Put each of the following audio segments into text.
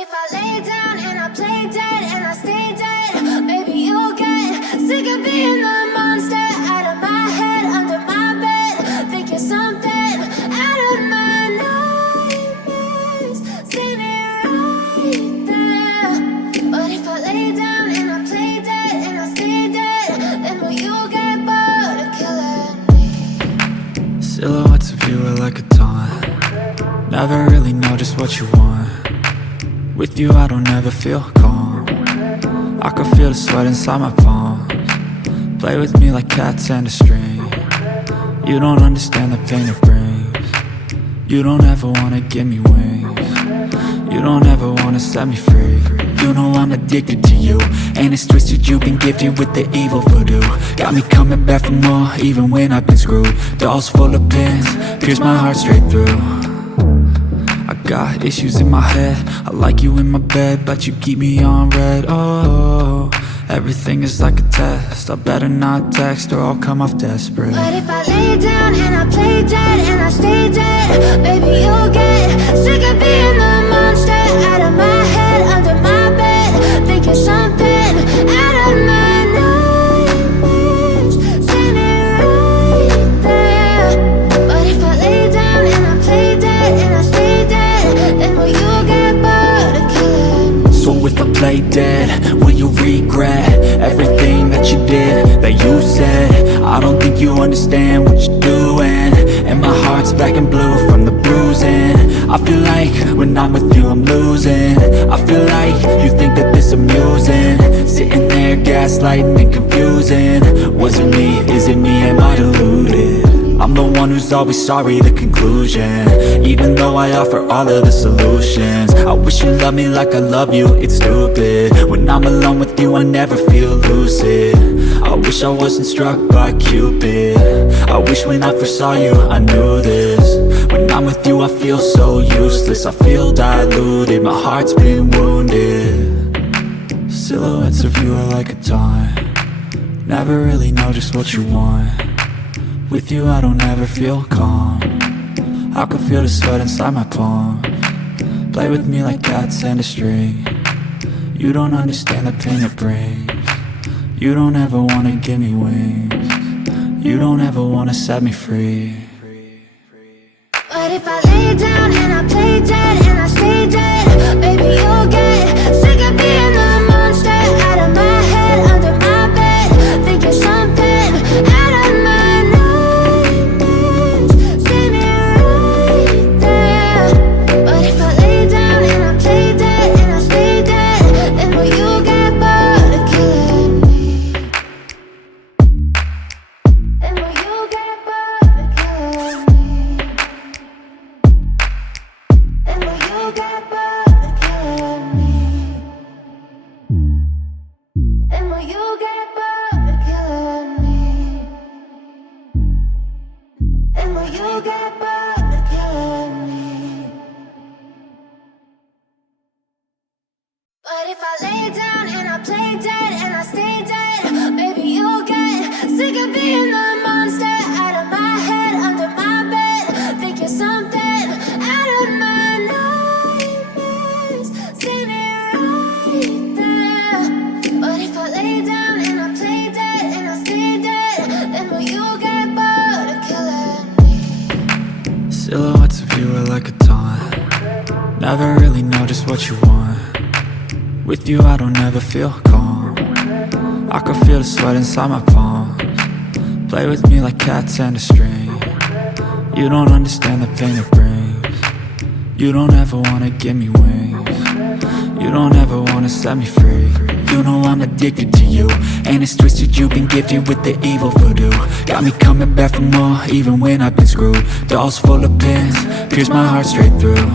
if I lay down and I play dead and I stay dead? Maybe you'll get sick of being the monster out of my head, under my bed. Think you're something out of my nightmares, standing right there. But if I lay down and I play dead and I stay dead, then will you get bored of killing me? Silhouettes of you are like a taunt. Never really know just what you want. With you I don't ever feel calm. I can feel the sweat inside my palms. Play with me like cats and a string. You don't understand the pain it brings. You don't ever wanna give me wings. You don't ever wanna set me free. You know I'm addicted to you, and it's twisted, you've been gifted with the evil voodoo. Got me coming back for more, even when I've been screwed. Dolls full of pins, pierce my heart straight through. I got issues in my head, I like you in my bed, but you keep me on red. Oh, everything is like a test, I better not text or I'll come off desperate. But if I lay down and I play dead and I stay dead, baby you'll get sick of being the monster out of my head, under my bed. Think you're something out of my nightmares, standing right there. But if I lay down and I play dead and I stay dead, then will you get bored of killing me? So if I play dead, will you regret everything that you did, that you said? I don't think you understand what you're doing, and my heart's black and blue from the bruising. I feel like when I'm with you I'm losing. I feel like you think that this amusing, sitting there gaslighting and confusing. Was it me? Is it me? Am I deluded? I'm the one who's always sorry, the conclusion, even though I offer all of the solutions. I wish you loved me like I love you, it's stupid. When I'm alone with you I never feel lucid. I wish I wasn't struck by Cupid. I wish when I first saw you I knew this. When I'm with you I feel so useless, I feel diluted, my heart's been wounded. Silhouettes of you are like a taunt. Never really know just what you want. With you I don't ever feel calm. I can feel the sweat inside my palms. Play with me like cats and a string. You don't understand the pain it brings. You don't ever wanna give me wings. You don't ever wanna set me free. But if I lay down and I play dead and I stay dead, baby you'll get sick of being the monster out of my head, under my bed. Think you're something out of my nightmares, standing right there. But if I lay down and I play dead and I stay dead, then will you get bored of killing me? Then will you get bored of killing me? And will you get bored of killing me? And will you get bored of killing me? And will you get bored of killing me? But if I lay down and I play dead and I stay dead, baby you'll get sick of being the monster out of my head, under my bed. Think you're something out of my nightmares, standing right there. But if I lay down and I play dead and I stay dead, then will you get bored of killing me? Silhouettes of you are like a taunt. Never really know just what you want. With you I don't ever feel calm. I can feel the sweat inside my palms. Play with me like cats and a string. You don't understand the pain it brings. You don't ever wanna give me wings. You don't ever wanna set me free. You know I'm addicted to you, and it's twisted, you've been gifted with the evil voodoo. Got me coming back for more, even when I've been screwed. Dolls full of pins, pierce my heart straight through.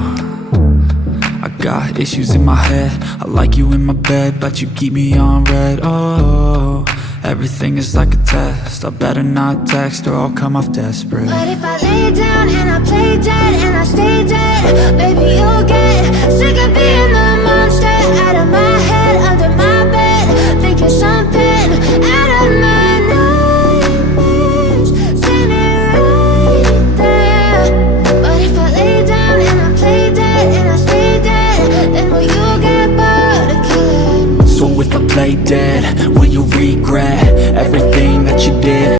I got issues in my head, I like you in my bed, but you keep me on red. Oh, everything is like a test, I better not text or I'll come off desperate. But if I lay down and I play dead and I stay dead, baby you'll get sick of being the monster out of my head, under my bed. Think you're something out of my nightmares, standing right there. But if I lay down and I play dead and I stay dead, then will you play dead? Will you regret